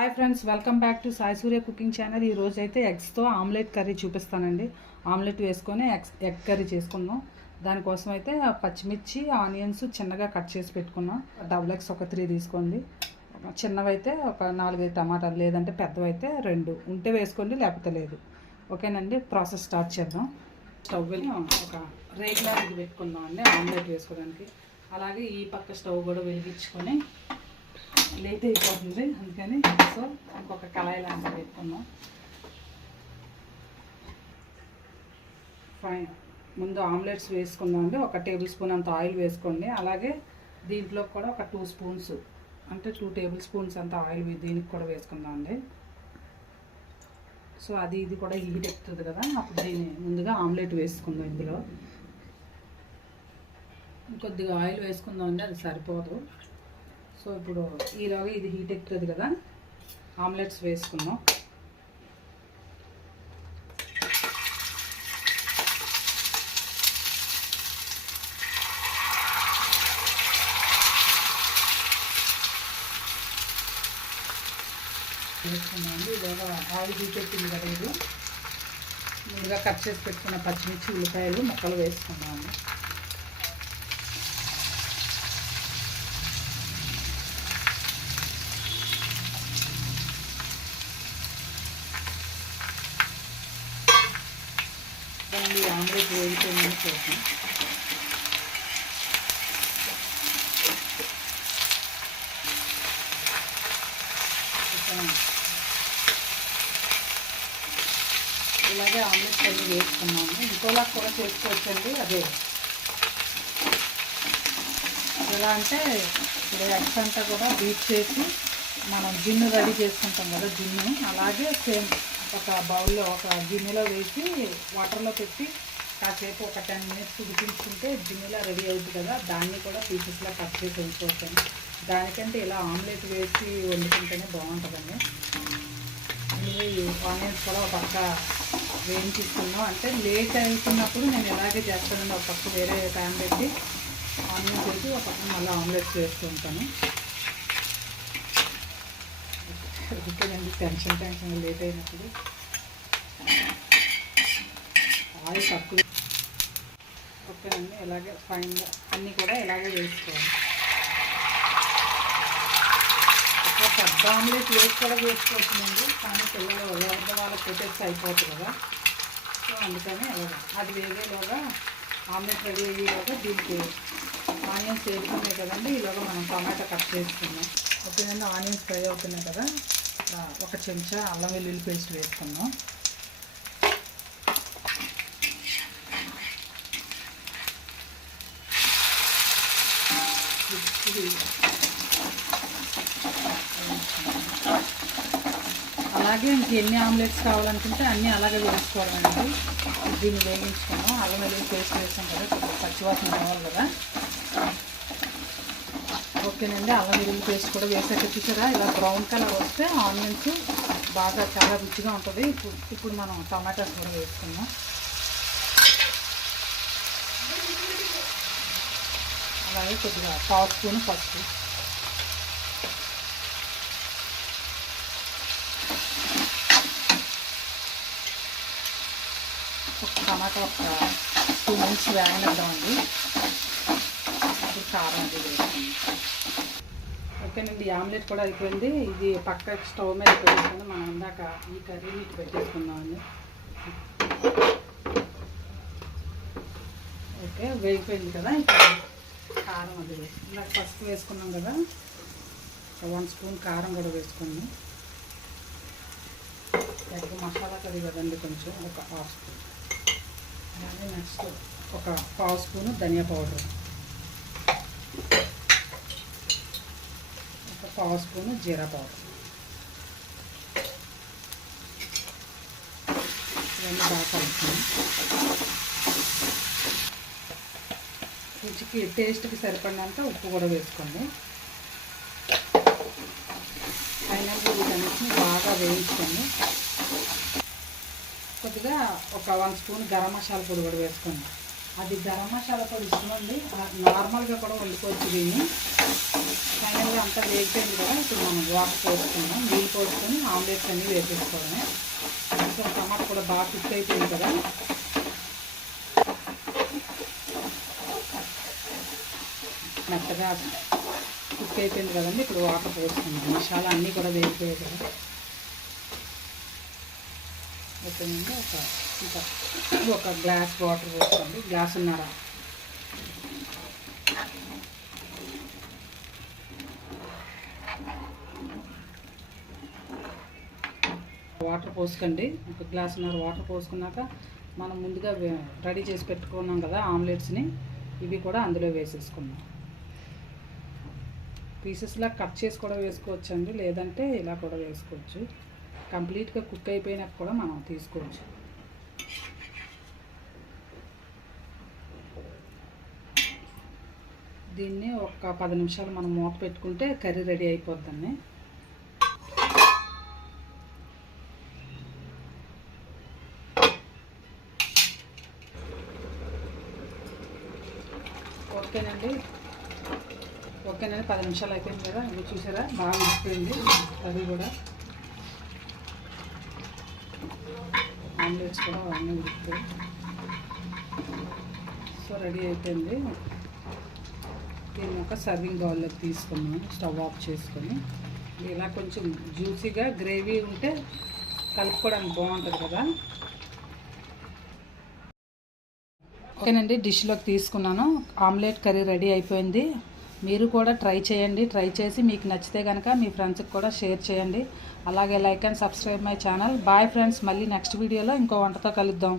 Hi friends, welcome back to Sai Surya cooking channel. ఈ రోజు అయితే ఎగ్స్తో ఆమ్లెట్ కర్రీ చూపిస్తానండి. ఆమ్లెట్ వేసుకొని ఎగ్ కర్రీ చేసుకుందాం. దానికోసం అయితే పచ్చిమిర్చి, ఆనియన్స్ చిన్నగా కట్ చేసి పెట్టుకున్నాం. డబుల్ ఎగ్స్ ఒక 3 తీసుకోండి. చిన్నవైతే ఒక 4-5 టమాటాలు, లేదంటే పెద్దవైతే 2 ఉంటే వేసుకోండి, లేకపోతే లేదు. ఓకేనండి, ప్రాసెస్ స్టార్ట్ చేద్దాం. స్టవ్ ఒక రెగ్యులర్ ఇది పెట్టుకుందాం అండి ఆమ్లెట్ వేసుకోవడానికి. అలాగే ఈ పక్క స్టవ్ కూడా వెలిగించుకొని లేట్ అయిపోతుంది, అందుకని సో ఇంకొక కళాయి లాంటిది పెట్టుకుందాం. ఫైన్, ముందు ఆమ్లెట్స్ వేసుకుందాం అండి. ఒక టేబుల్ స్పూన్ అంత ఆయిల్ వేసుకోండి. అలాగే దీంట్లో కూడా ఒక 2 స్పూన్స్, అంటే 2 టేబుల్ స్పూన్స్ అంత ఆయిల్ దీనికి కూడా వేసుకుందాం అండి. సో ఇది కూడా హీట్ ఎక్కుతుంది కదా, అప్పుడు దీన్ని ముందుగా ఆమ్లెట్ వేసుకుందాం. ఇందులో ఇంకొద్దిగా ఆయిల్ వేసుకుందాం అండి, అది సరిపోదు. సో ఇప్పుడు ఈలోగా ఇది హీట్ ఎక్కుతుంది కదా, ఆమ్లెట్స్ వేసుకుందాం. వేసుకున్నామండి. ఈలోగా ఆయిల్ హీట్ ఎక్కింది కదా, ఇది ముందుగా కట్ చేసి పెట్టుకున్న పచ్చిమిర్చి, ఉల్లిపాయలు ముక్కలు వేసుకున్నాము. దాన్ని ఆమ్లెట్ వేయించమని చూసాం. ఇలాగే ఆమ్లెట్ అన్ని వేసుకున్నాము. ఇంకోలా కూడా చేసుకోవచ్చండి. అదే ఎలా అంటే ఇప్పుడు ఎగ్స్ అంతా కూడా బీట్ చేసి మనం జిన్ను రెడీ చేసుకుంటాం కదా, జిన్ను అలాగే సేమ్ ఒక బౌల్లో ఒక గిన్నెలో వేసి వాటర్లో పెట్టి కాసేపు ఒక 10 మినిట్స్ ఉడికించుకుంటే గిన్నెలో రెడీ అవుతుంది కదా, దాన్ని కూడా పీసెస్లో కట్ చేసి ఉంచుకోవచ్చండి. దానికంటే ఇలా ఆమ్లెట్ వేసి వండుకుంటేనే బాగుంటుందండి. ఈ ఆనియన్స్ కూడా ఒక పక్క వేయించుకున్నాం. అంటే లేట్ అవుతున్నప్పుడు నేను ఇలాగే చేస్తానండి. ఒక పక్క వేరే ప్యాన్ పెట్టి ఆనియన్స్ వేసి ఒక పక్క మళ్ళీ ఆమ్లెట్స్ వేస్తూ ఉంటాను. ఓకేనండి, టెన్షన్ లేట్ అయినప్పుడు ఆయిల్ తక్కువ. ఓకేనండి, ఇలాగే ఫైన్గా అన్నీ కూడా ఇలాగే వేసుకోవాలి. ఒక పెద్ద ఆమ్లెట్ వేసి కూడా వేసుకోవచ్చునండి, కానీ పిల్లలు ఎవరి వాళ్ళకి పెట్టేసి అయిపోతుంది కదా. సో అందుకని అది వేగేలోగా ఆమ్లెట్ రెడీ అయ్యేలోగా దీనికి ఆనియన్స్ వేసుకున్నాయి కదండి, ఈలోగా మనం టమాటా కట్ చేసుకున్నాం. ఓకేనండి, ఆనియన్స్ ఫ్రై అవుతున్నాయి కదా, ఒక చెంచా అల్లం వెల్లుల్లి పేస్ట్ వేసుకున్నాం. అలాగే ఇంకెన్ని ఆమ్లెట్స్ కావాలనుకుంటే అన్నీ అలాగే వేసుకోవాలండి. దీన్ని వేగించుకున్నాం. అల్లం వెల్లుల్లి పేస్ట్ వేసాం కదా, పచ్చివాసన కావాలి కదా. ఓకేనండి, అల్లం వెల్లుల్లి పేస్ట్ కూడా వేసాక చూసారా, ఇలా బ్రౌన్ కలర్ వస్తే ఆనియన్స్ బాగా చాలా రుచిగా ఉంటుంది. ఇప్పుడు మనం టమాటాస్ కూడా వేసుకున్నాం. అలాగే కొద్దిగా 1/2 స్పూన్ పసుపు, టమాటా ఒక 2 మినిట్స్ వేగనిద్దామండి. ఇప్పుడు కారం అది వేసుకుందాం. ఓకేనండి, ఆమ్లెట్ కూడా అయిపోయింది. ఇది పక్క స్టవ్ మీద పెట్టేసుకుని మనం ఇందాక ఈ కర్రీ నీటి పెట్టేసుకుందామండి. ఓకే, వేగిపోయింది కదా. ఇప్పుడు కారం అది ఇందాక పసుపు వేసుకున్నాం కదా, 1 స్పూన్ కారం కూడా వేసుకున్నాం. ఎగ్ మసాలా కర్రీ కదండి, కొంచెం ఒక 1/2 స్పూన్. అలాగే నెక్స్ట్ ఒక 1/2 స్పూను ధనియా పౌడర్, ఒక 1/2 స్పూను జీరా పౌడర్. ఇవన్నీ బాగా కలుపుతాం. రుచికి టేస్ట్కి సరిపడినంత ఉప్పు కూడా వేసుకోండి. ఫైనల్గా వీటన్నిటిని బాగా వేయించుకోండి. కొద్దిగా ఒక 1 స్పూన్ గరం మసాలా పొడి కూడా వేసుకోండి. అది గరం మసాలా కూడా ఇష్టమండి, నార్మల్గా కూడా వండుకోవచ్చు దీన్ని. ఫైనల్గా అంతా వేగిపోయింది కదా, ఇప్పుడు మనం వాటర్ పోసుకున్నాం, నీళ్ళు పోసుకొని ఆమ్లెట్స్ అన్నీ వేసేసుకోవడమే. సో టమాటా కూడా బాగా కుక్ అయిపోయింది కదా, మెత్తగా కుక్ అయిపోయింది కదండి. ఇప్పుడు వాటర్ పోసుకున్నాం, మసాలా అన్నీ కూడా వేగిపోయాయి కదా. అయిపోయిందండి. ఇంకా ఒక గ్లాస్ వాటర్ పోసుకోండి, గ్లాసున్నర. వాటర్ పోసుకోండి, ఒక గ్లాసున్నర వాటర్ పోసుకున్నాక మనం ముందుగా రెడీ చేసి పెట్టుకున్నాం కదా ఆమ్లెట్స్ని, ఇవి కూడా అందులో వేసేసుకున్నాం. పీసెస్లా కట్ చేసి కూడా వేసుకోవచ్చండి, లేదంటే ఇలా కూడా వేసుకోవచ్చు. కంప్లీట్గా కుక్ అయిపోయినాక కూడా మనం తీసుకోవచ్చు. దీన్ని ఒక 10 నిమిషాలు మనం మూత పెట్టుకుంటే కర్రీ రెడీ అయిపోద్దండి. ఓకేనండి, 10 నిమిషాలు అయిపోయింది కదా, ఇది చూసారా బాగా మిగిలిపోయింది కర్రీ కూడా. ఆమ్లెట్స్ కూడా అన్నీ ఉడికిపోయి, సో రెడీ అయిపోయింది. దీన్ని ఒక సర్వింగ్ బౌల్లోకి తీసుకున్నాను, స్టవ్ ఆఫ్ చేసుకొని. ఇలా కొంచెం జ్యూసీగా గ్రేవీ ఉంటే కలుపుకోవడానికి బాగుంటుంది కదా. ఓకేనండి, డిష్లోకి తీసుకున్నాను. ఆమ్లెట్ కర్రీ రెడీ అయిపోయింది. మీరు కూడా ట్రై చేయండి. ట్రై చేసి మీకు నచ్చితే కనుక మీ ఫ్రెండ్స్కి కూడా షేర్ చేయండి. అలాగే like and subscribe my channel. Bye friends, మళ్ళీ నెక్స్ట్ వీడియోలో ఇంకో వంటతో కలుద్దాం.